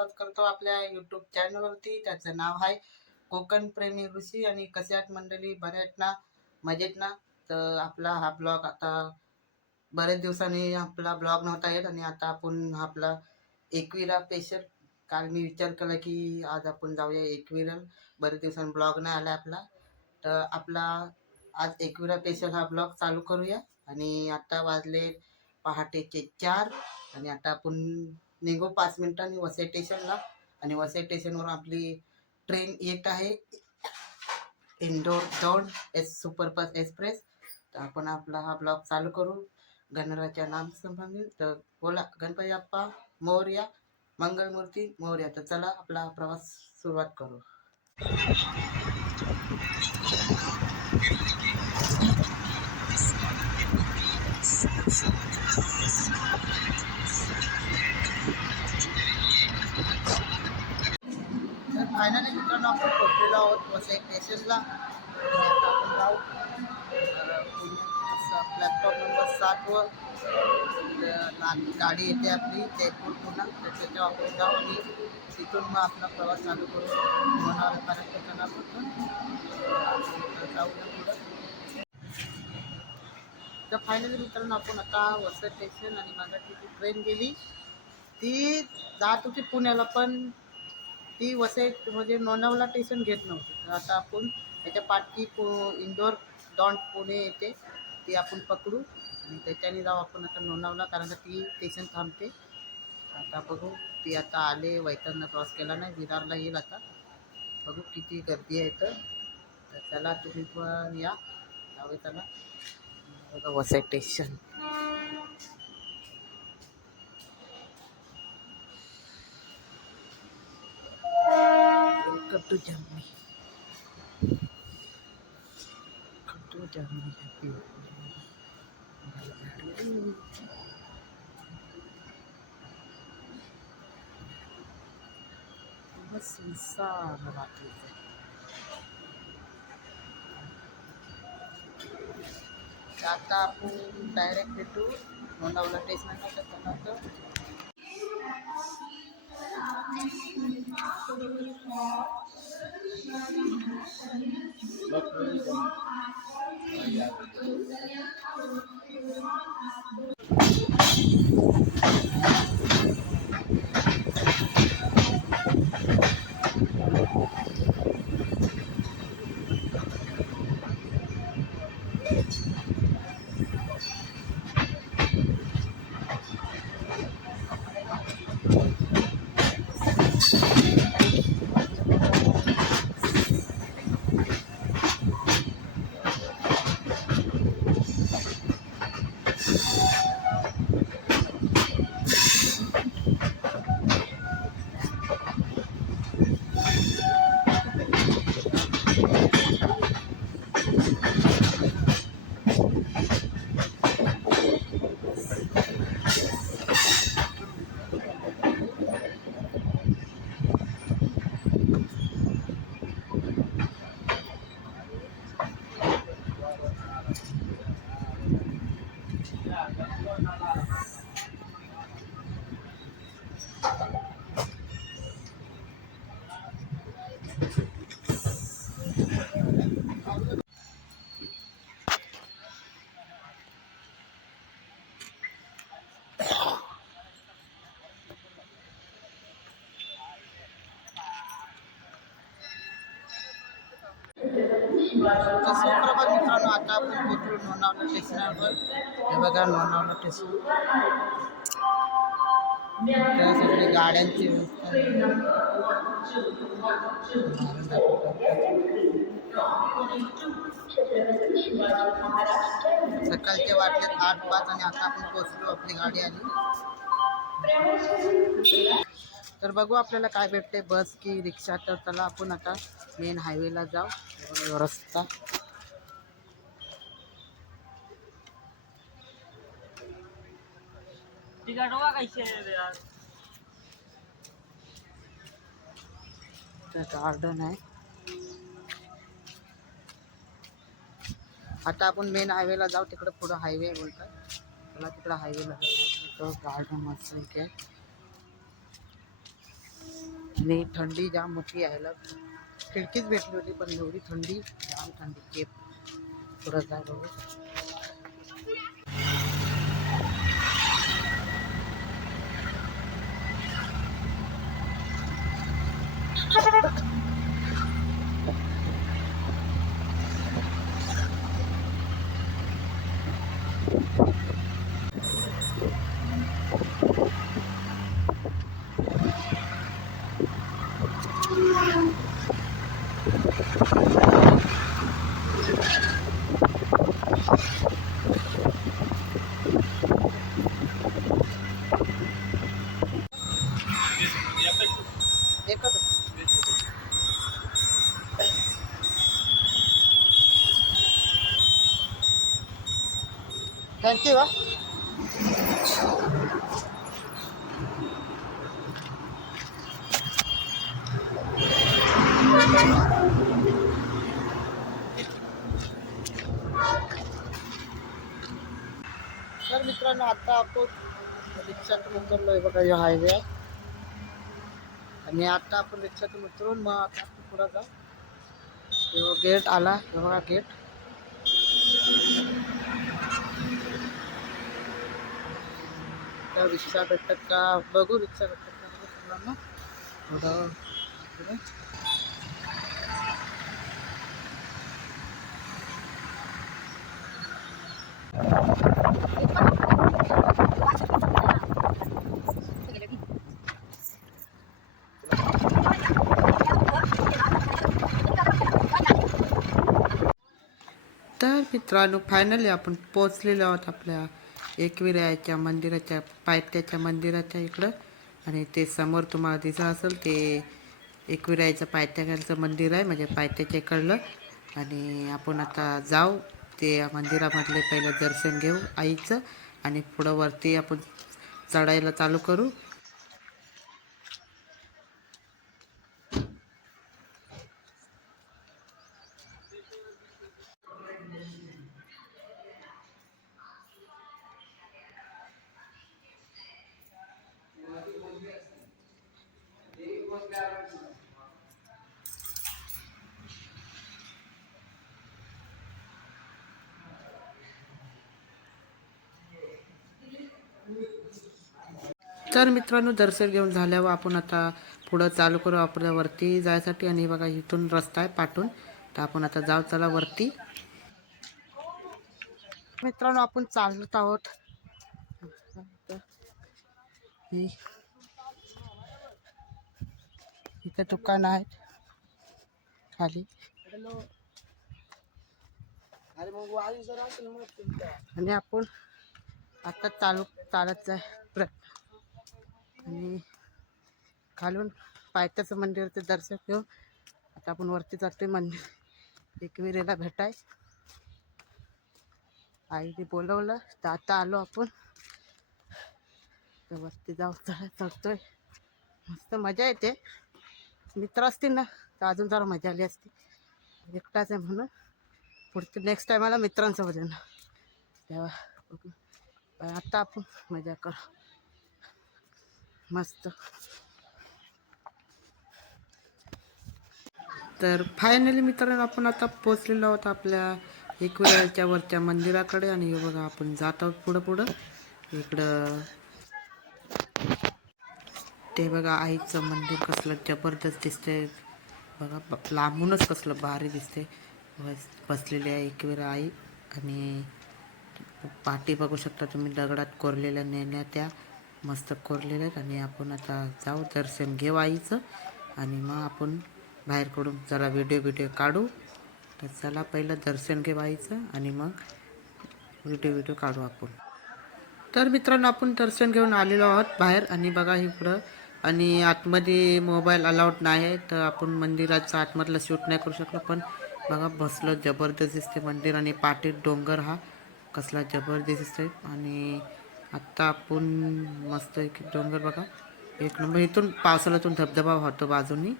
प्रवासात करतो आपल्या यूट्यूब चॅनलवरती त्याचं नाव आहे कोकण प्रेमी ऋषी आणि कसे मंडळी? बऱ्यात ना? मजेत ना? तर आपला हा ब्लॉग आता बऱ्याच दिवसांनी आपला ब्लॉग नव्हता येत आणि आता आपण आपला एकविरा स्पेशल काल मी विचार केला की आज आपण जाऊया एकविरा. बरेच दिवसांनी ब्लॉग नाही आला आपला. तर आपला आज एकविरा स्पेशल हा ब्लॉग चालू करूया. आणि आता वाजले पहाटेचे चार. आणि आता आपण निघू पाच मिनिटांनी वसई स्टेशनला आणि वसई स्टेशनवर आपली ट्रेन येत आहे. इंदोर दौंड एस सुपरफास्ट एक्सप्रेस. तर आपण आपला हा ब्लॉग चालू करू. गणराच्या नाम संबंधित. तर बोला गणपती आप्पा मोर्या मंगलमूर्ती मोर्या. तर चला आपला प्रवास सुरुवात करू. पोचलेलो आहोत वसई आपण जाऊ लॅपटॉप नंबर सातवर गाडी येते आपली जयपूर पुन्हा त्याच्या त्याच्यावर आपण जाऊ आणि तिथून मग आपला प्रवास चालू करू होणार कार्यक्रमापासून जाऊ तर फायनली मित्रांनो आपण आता वसत स्टेशन आणि माझ्या जी ट्रेन गेली ती जात होती पुण्याला पण ती वसईत म्हणजे लोणावळा स्टेशन घेत नव्हती. तर आता आपण त्याच्या पाठी पु इंदोर दौंड पुणे येते ती आपण पकडू आणि त्याच्याने जाऊ आपण आता लोणावळा कारण का ती स्टेशन थांबते. आता बघू ती आता आले वैतरनं क्रॉस केला नाही विरारला येईल आता. बघू किती गर्दी आहे तर. तर तुम्ही पण या. जाऊया बघा Vasai station Welcome to Germany. Welcome to Germany. Happy. बस सुनसान राहते इथे. तर आता आपण डायरेक्ट भेटू लोणावळा स्टेशनला त्याच्यानंतर तर सुप्रभात मित्रांनो आता आपण पोहोचलो लोणावळा स्टेशनवर हे बघा लोणावळा स्टेशन त्या सगळी गाड्यांची व्यवस्था. सकाळचे वाटले आठ पाच आणि आता आपण पोहोचलो आपली गाडी आली. तर बघू आपल्याला काय भेटते. बस की रिक्षा. तर चला आपण आता मेन हायवेला जाऊ. रस्ता. गार्डन आहे आता आपण मेन हायवेला जाऊ. तिकडे पुढं हायवे बोलतात. चला तिकडं हायवेला जाऊ. गार्डन मस्त आहे. आणि थंडी जाम मोठी यायला. खिडकीच भेटली होती पण एवढी थंडी जाम थंडी. केप. पुढं जाय बघू एकच थँक्यू हा तर मित्रांनो आता आपण रिक्षातून आहे बघा हायवे आहे आणि आता आपण रिक्षातून उतरून मग आता आपण पुढं जाऊ. गेट आला बघा गेट का रिक्षा भेटतात का बघू रिक्षा भेटतात का बघू मुलांना. तर मित्रांनो फायनली आपण पोचलेलो आहोत आपल्या एकविरायाच्या मंदिराच्या पायथ्याच्या मंदिराच्या इकडं. आणि ते समोर तुम्हाला दिसत असेल ते एकविरायाचं पायथ्याचं मंदिर आहे म्हणजे पायथ्याच्या इकडलं. आणि आपण आता जाऊ ते मंदिरामधले पहिलं दर्शन घेऊ आईचं. आणि पुढं वरती आपण चढायला चालू करू. तर मित्रांनो दर्शन घेऊन झाल्यावर आपण आता पुढं चालू करू. आपल्या वरती जायसाठी आणि बघा इथून रस्ता आहे पाठून तर आपण आता जाऊ चला वरती. मित्रांनो आपण चालत आहोत. इथे दुकान आहे. खाली. आणि आपण आता चालू चालत जाय. प्र आणि खालून पायथ्याचं मंदिराचं दर्शन घेऊन आता आपण वरती जातोय मंदिर. एकविरेला भेटाय. आईने बोलवलं तर आता आलो आपण. तर वरती जाऊ चढ चढतोय. मस्त मजा येते. मित्र असतील ना तर अजून जरा मजा आली असती. एकटाच आहे म्हणून. पुढच्या नेक्स्ट टायमाला मित्रांसोबत येणार. तेव्हा बघू. आता आपण मजा करू. मस्त. तर फायनली मित्रांनो आपण आता पोचलेलो आहोत आपल्या एकविराच्या वरच्या मंदिराकडे आणि हे बघा आपण जात आहोत पुढं पुढं. इकडं ते बघा आईचं मंदिर कसलं जबरदस्त दिसतंय. बघा लांबूनच कसलं भारी दिसते बस बसलेली आहे एकविरा आई आणि पाठी बघू शकता तुम्ही दगडात कोरलेल्या नेण्या त्या. मस्त कोरलेल्या आहेत आणि आपण आता जाऊ दर्शन घेऊ आईचं. आणि मग आपण बाहेरकडून जरा व्हिडिओ व्हिडिओ काढू. तर चला पहिलं दर्शन घेऊ आईचं आणि मग व्हिडिओ व्हिडिओ काढू आपण. तर मित्रांनो आपण दर्शन घेऊन आलेलो आहोत बाहेर. आणि बघा इकडं. आणि आतमध्ये मोबाईल अलाउड नाही आहे. तर आपण मंदिराचं आतमधलं शूट नाही करू शकलो. पण बघा बसलं जबरदस्त दिसते मंदिर. आणि पाटील डोंगर हा कसला जबरदस्त दिसतोय. आणि आत्ता आपण मस्त एक डोंगर बघा. एक नंबर इथून पावसाळ्यातून धबधबा होतो बाजूनी.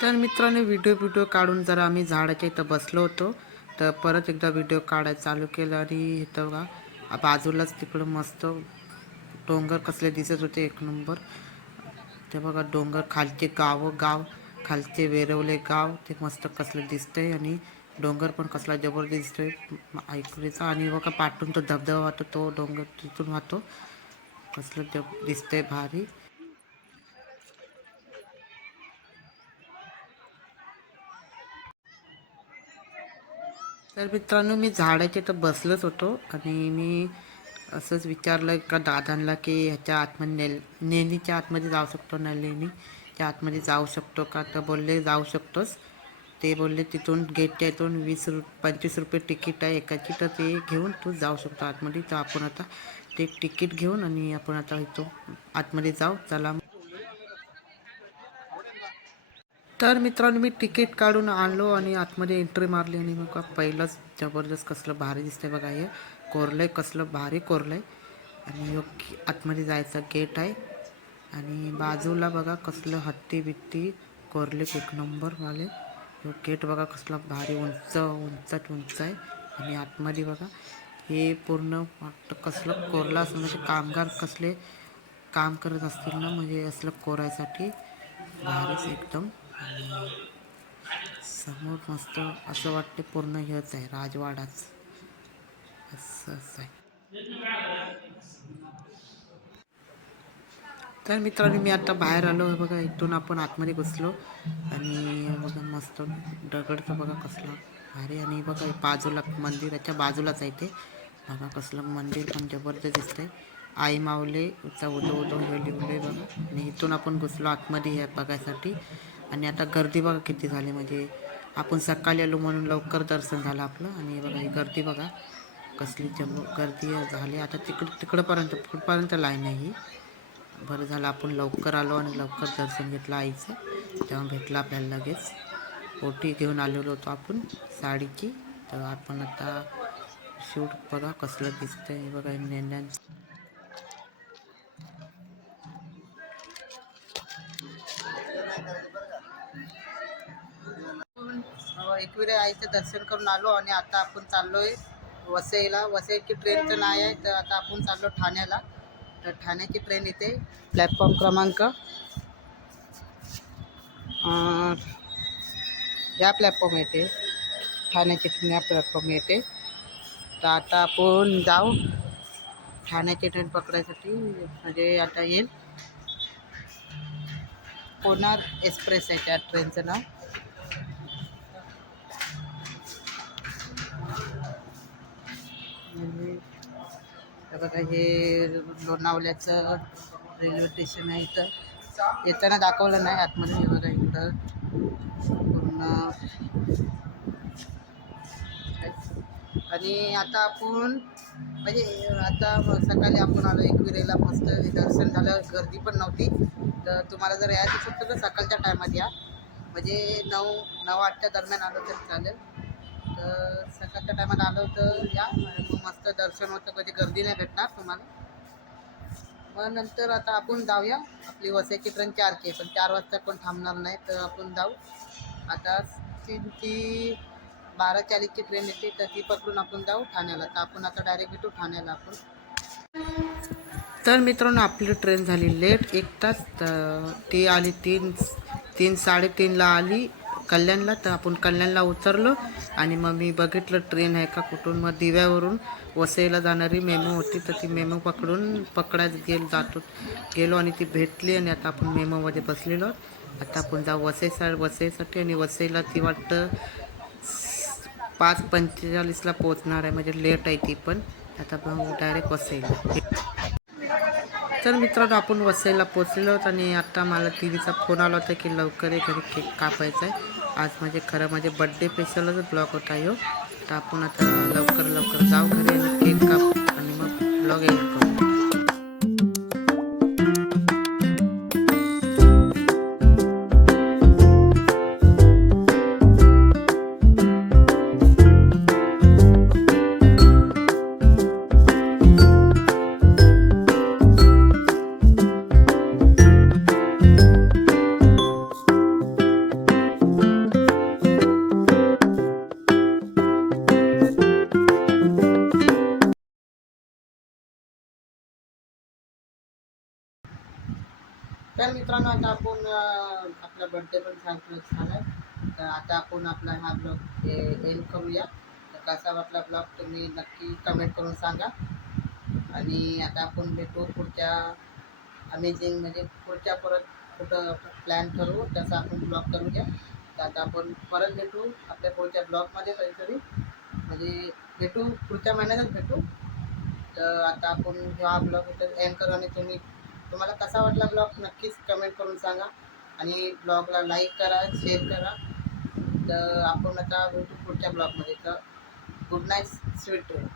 तर मित्रांनो व्हिडिओ व्हिडिओ काढून जरा आम्ही झाडाच्या इथं बसलो होतो. तर परत एकदा व्हिडिओ काढायला चालू केलं आणि इथं बघा बाजूलाच तिकडं मस्त डोंगर कसले दिसत होते एक नंबर. ते बघा डोंगर खालचे गाव गाव खालचे वेरवले गाव ते मस्त कसलं दिसतंय आणि डोंगर पण कसला जबरदस्त दिसतोय म- आणि बघा पाठून तो धबधबा वाहतो तो डोंगर तिथून वाहतो. कसलं जब दिसतंय भारी. तर मित्रांनो मी झाडाच्या तर बसलोच होतो आणि मी असंच विचारलं का दादांना की ह्याच्या आतमध्ये ने नेणीच्या आतमध्ये जाऊ शकतो ना लेणीच्या आतमध्ये जाऊ शकतो का? तर बोलले जाऊ शकतोस ते बोलले तिथून गेटच्या इथून वीस रु पंचवीस रुपये तिकीट आहे एकाची तर ते घेऊन तू जाऊ शकतो आतमध्ये. तर आपण आता ते तिकीट घेऊन आणि आपण आता इथं आतमध्ये जाऊ. चला तर मित्रांनो मी तिकीट काढून आलो आणि आतमध्ये एंट्री मारली आणि मग पहिलंच जबरदस्त कसलं भारी दिसतंय बघा हे. कोरलं आहे कसलं भारी कोरलं आहे आणि योग्य आतमध्ये जायचं गेट आहे. आणि बाजूला बघा कसलं हत्ती बित्ती कोरले एक नंबर वाले गेट बघा कसला भारी उंच उंचात उंच आहे. आणि आतमध्ये बघा हे पूर्ण वाटतं कसलं कोरलं असं म्हणजे कामगार कसले काम करत असतील ना म्हणजे असलं कोरायसाठी भारीच एकदम. आणि समोर मस्त असं वाटते पूर्ण हेच आहे राजवाडाच. असं असं आहे. तर मित्रांनो मी आता बाहेर आलो आहे बघा इथून आपण आतमध्ये घुसलो. आणि बघा मस्त दगडचं बघा कसलं भारी. आणि बघा हे बाजूला मंदिराच्या बाजूलाच आहे ते. बघा कसलं मंदिर पण जबरदस्त दिसतंय. आई माऊले उदो उदो हे लिवले बघा. आणि इथून आपण घुसलो आतमध्ये हे बघायसाठी. आणि आता गर्दी बघा किती झाली म्हणजे आपण सकाळी आलो म्हणून लवकर दर्शन झालं आपलं. आणि बघा ही गर्दी बघा कसली जब गर्दी झाली. आता तिकडं तिकडंपर्यंत कुठपर्यंत लाईन आहे ही. बरं झालं आपण लवकर आलो आणि लवकर दर्शन घेतलं आईचं. तेव्हा भेटलं आपल्याला लगेच. ओटी घेऊन आलेलो होतो आपण साडीची. तर आपण आता शूट बघा कसलं दिसतं हे बघा नेण्यांचं एकविरे आईचं दर्शन करून आलो आणि आता आपण चाललोय वसईला. वसईची ट्रेनचं नाही आहे तर आता आपण चाललो ठाण्याला. तर ठाण्याची ट्रेन येते. प्लॅटफॉर्म क्रमांक या प्लॅटफॉर्म येते. ठाण्याची ट्रेन या प्लॅटफॉर्म येते. तर आता आपण जाऊ. ठाण्याची ट्रेन पकडायसाठी म्हणजे आता येईल. कोणार एक्सप्रेस आहे त्या ट्रेनचं नाव? म्हणजे तर बघा हे लोणावल्याचं रेल्वे स्टेशन आहे इथं. येताना दाखवलं नाही आतमध्ये हे बघा इकडं. पूर्ण. आणि आता आपण म्हणजे आता सकाळी आपण आलो एकविरेला मस्त दर्शन झालं गर्दी पण नव्हती. तर तुम्हाला जर यायचं असेल तर सकाळच्या टायमात या. म्हणजे नऊ नऊ आठच्या दरम्यान आलं तरी चालेल. तर सकाळच्या टायमाला आलो तर या मग मस्त दर्शन होतं. कधी गर्दी नाही भेटणार तुम्हाला. मग नंतर आता आपण जाऊया. आपली वसईची ट्रेन चारची आहे पण चार वाजता कोण थांबणार नाही तर आपण जाऊ. आता तीनची बारा चाळीसची ट्रेन येते तर ती पकडून आपण जाऊ ठाण्याला. तर आपण आता डायरेक्ट भेटू ठाण्याला आपण. तर मित्रांनो आपली ट्रेन झाली लेट एक तास तर ती आली तीन तीन साडेतीनला आली. कल्याणला तर आपण कल्याणला उतरलो आणि मग मी बघितलं ट्रेन आहे का कुठून. मग दिव्यावरून वसईला जाणारी मेमो होती तर ती मेमो पकडून पकडायच गेल जातो गेलो आणि ती भेटली आणि आता आपण मेमोमध्ये बसलेलो. आहोत. आता आपण जाऊ वसई वसईसाठी आणि वसईला ती वाटतं पाच पंचेचाळीसला पोचणार आहे म्हणजे लेट आहे ती पण. आता आपण डायरेक्ट वसईला. तर मित्रांनो आपण वसईला पोचलेलो आहोत आणि आता मला टी व्हीचा फोन आला होता की लवकर ये घरी केक कापायचा आहे आज म्हणजे खरं माझे बड्डे स्पेशलच ब्लॉग होता ह्यो तर आपण आता लवकर लवकर जाऊ घरी आणि केक काप आणि मग ब्लॉग येतो अं, पण छान पण झाला झालाय तर आता आपण आपला हा ब्लॉग एंड करूया. तर कसा वाटला ब्लॉग तुम्ही नक्की कमेंट करून सांगा. आणि आता आपण भेटू पुढच्या अमेझिंग म्हणजे पुढच्या परत कुठं प्लॅन करू तसा आपण ब्लॉग करूया. तर आता आपण परत भेटू आपल्या पुढच्या ब्लॉगमध्ये काहीतरी. म्हणजे भेटू पुढच्या महिन्यातच भेटू. तर आता आपण हा ब्लॉग इथं एंड करू आणि तुम्ही तुम्हाला कसा वाटला ब्लॉग नक्कीच कमेंट करून सांगा. आणि ब्लॉगला लाईक करा शेअर करा. तर आपण आता भेटू पुढच्या ब्लॉगमध्ये. तर गुड नाईट स्वीट ड्रीम.